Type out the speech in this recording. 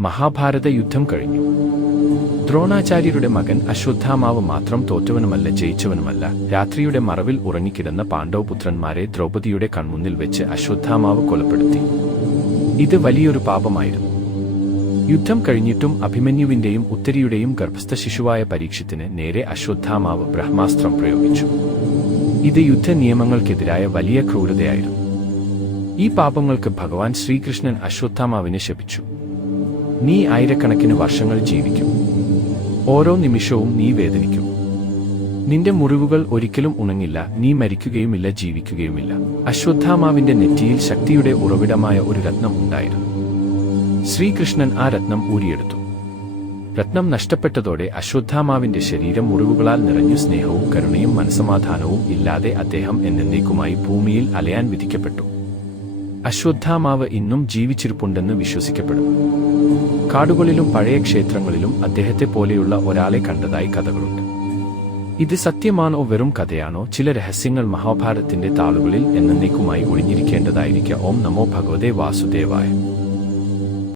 മഹാഭാരത യുദ്ധം കഴിഞ്ഞു. ദ്രോണാചാര്യരുടെ മകൻ അശ്വത്ഥാമാവ് മാത്രം തോറ്റവനുമല്ല ജയിച്ചവനുമല്ല. രാത്രിയുടെ മറവിൽ ഉറങ്ങിക്കിടന്ന പാണ്ഡവപുത്രന്മാരെ ദ്രൗപദിയുടെ കൺമുന്നിൽ വെച്ച് അശ്വത്ഥാമാവ് കൊലപ്പെടുത്തി. ഇത് വലിയൊരു പാപമായിരുന്നു. യുദ്ധം കഴിഞ്ഞിട്ടും അഭിമന്യുവിന്റെയും ഉത്തരിയുടെയും ഗർഭസ്ഥ ശിശുവായ പരീക്ഷത്തിന് നേരെ അശ്വത്ഥാമാവ് ബ്രഹ്മാസ്ത്രം പ്രയോഗിച്ചു. ഇത് യുദ്ധ നിയമങ്ങൾക്കെതിരായ വലിയ ക്രൂരതയായിരുന്നു. ഈ പാപങ്ങൾക്ക് ഭഗവാൻ ശ്രീകൃഷ്ണൻ അശ്വത്ഥാമാവിനെ ശപിച്ചു. നീ ആയിരക്കണക്കിന് വർഷങ്ങൾ ജീവിക്കും. ഓരോ നിമിഷവും നീ വേദനിക്കും. നിന്റെ മുറിവുകൾ ഒരിക്കലും ഉണങ്ങില്ല. നീ മരിക്കുകയുമില്ല, ജീവിക്കുകയുമില്ല. അശ്വത്ഥാമാവിന്റെ നെറ്റിയിൽ ശക്തിയുടെ ഉറവിടമായ ഒരു രത്നം ഉണ്ടായിരുന്നു. ശ്രീകൃഷ്ണൻ ആ രത്നം ഊരിയെടുത്തു. രത്നം നഷ്ടപ്പെട്ടതോടെ അശ്വത്ഥാമാവിന്റെ ശരീരം മുറിവുകളാൽ നിറഞ്ഞു. സ്നേഹവും കരുണയും മനസ്സമാധാനവും ഇല്ലാതെ അദ്ദേഹം എന്നേക്കുമായി ഭൂമിയിൽ അലയാൻ വിധിക്കപ്പെട്ടു. അശ്വത്ഥാമാവ് ഇന്നും ജീവിച്ചിരിപ്പുണ്ടെന്ന് വിശ്വസിക്കപ്പെടുന്നു. കാടുകളിലും പഴയ ക്ഷേത്രങ്ങളിലും അദ്ദേഹത്തെ പോലെയുള്ള ഒരാളെ കണ്ടതായി കഥകളുണ്ട്. ഇത് സത്യമാണോ വെറും കഥയാണോ? ചില രഹസ്യങ്ങൾ മഹാഭാരതത്തിന്റെ താളുകളിൽ എന്നേക്കുമായി ഒളിഞ്ഞിരിക്കേണ്ടതായിരിക്കെ. ഓം നമോ ഭഗവതേ വാസുദേവായ.